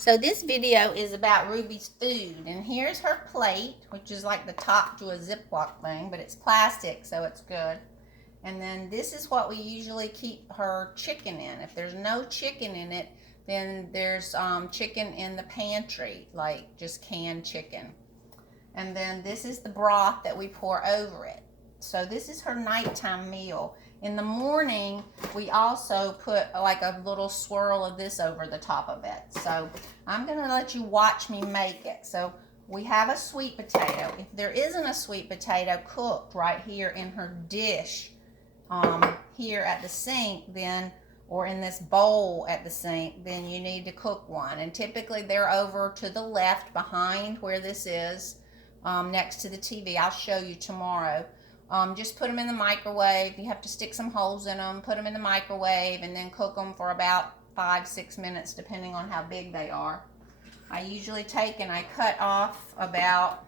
So this video is about Ruby's food, and here's her plate, which is like the top to a Ziploc thing, but it's plastic, so it's good. And then this is what we usually keep her chicken in. If there's no chicken in it, then there's chicken in the pantry, like just canned chicken. And then this is the broth that we pour over it. So this is her nighttime meal. In the morning, we also put like a little swirl of this over the top of it. So I'm gonna let you watch me make it. So we have a sweet potato. If there isn't a sweet potato cooked right here in her dish, here at the sink, then, or in this bowl at the sink, then you need to cook one. And typically they're over to the left behind where this is, next to the TV. I'll show you tomorrow. Just put them in the microwave. You have to stick some holes in them, put them in the microwave, and then cook them for about 5-6 minutes, depending on how big they are. I usually take and I cut off about,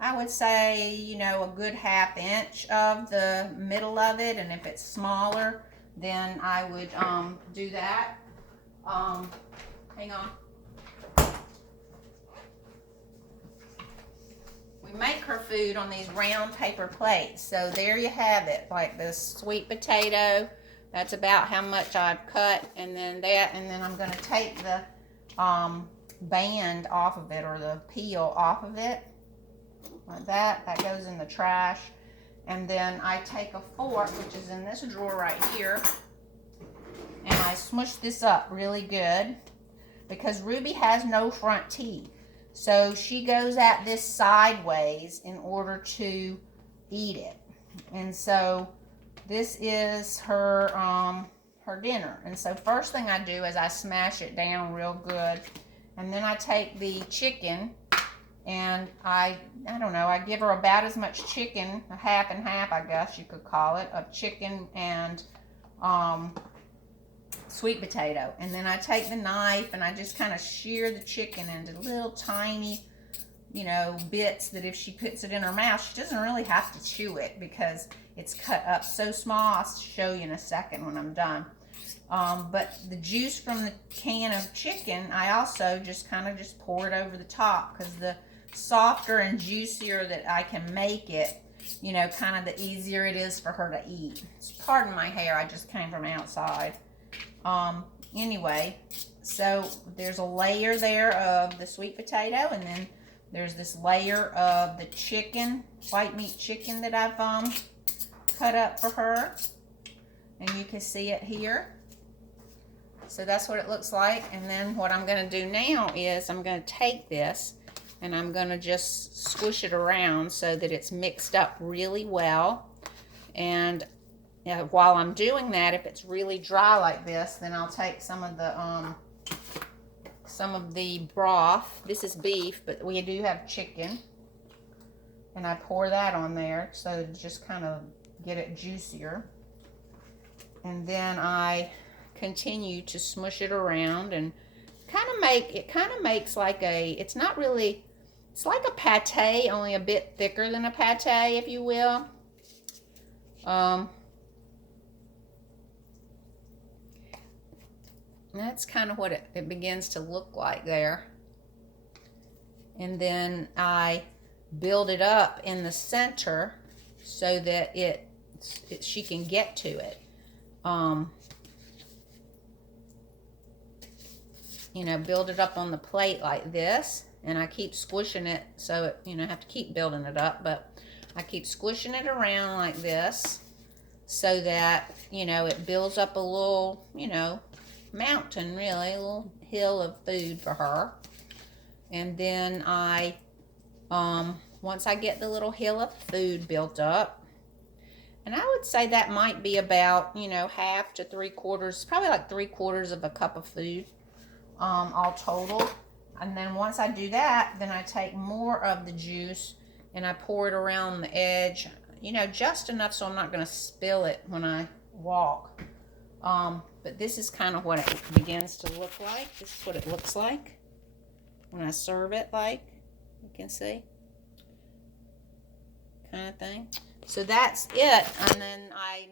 I would say, a good 1/2 inch of the middle of it, and if it's smaller, then I would do that. Hang on. Make her food on these round paper plates. So there you have it, like this sweet potato. That's about how much I've cut, and then that, and then I'm going to take the band off of it, or the peel off of it, like that. That goes in the trash. And then I take a fork, which is in this drawer right here, and I smush this up really good, because Ruby has no front teeth. So she goes at this sideways in order to eat it. And so this is her her dinner. And so first thing I do is I smash it down real good. And then I take the chicken and I don't know, I give her about as much chicken, a half and half, I guess you could call it, of chicken and sweet potato. And then I take the knife and I just kind of shear the chicken into little tiny, bits that if she puts it in her mouth, she doesn't really have to chew it because it's cut up so small. I'll show you in a second when I'm done. But the juice from the can of chicken, I also just kind of just pour it over the top, because the softer and juicier that I can make it, kind of the easier it is for her to eat. Pardon my hair, I just came from outside. Anyway, so there's a layer there of the sweet potato, and then there's this layer of the chicken, white meat chicken that I've cut up for her, and you can see it here. So that's what it looks like. And then what I'm going to do now is I'm going to take this and I'm going to just squish it around so that it's mixed up really well. And while I'm doing that, if it's really dry like this, then I'll take some of the broth. This is beef, but we do have chicken, and I pour that on there so to just kind of get it juicier. And then I continue to smush it around and kind of makes like it's not really, it's like a pate, only a bit thicker than a pate, if you will. That's kind of what it begins to look like there. And then I build it up in the center so that she can get to it. Build it up on the plate like this, and I keep squishing it, so I have to keep building it up, but I keep squishing it around like this so that, it builds up a little, mountain, really, a little hill of food for her. And then I, once I get the little hill of food built up, and I would say that might be about, 1/2 to 3/4, probably like 3/4 of a cup of food, all total. And then once I do that, then I take more of the juice and I pour it around the edge, just enough so I'm not going to spill it when I walk. But this is kind of what it begins to look like. This is what it looks like when I serve it, like you can see, kind of thing. So that's it. And then I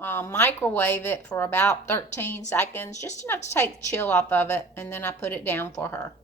microwave it for about 13 seconds, just enough to take the chill off of it, and then I put it down for her.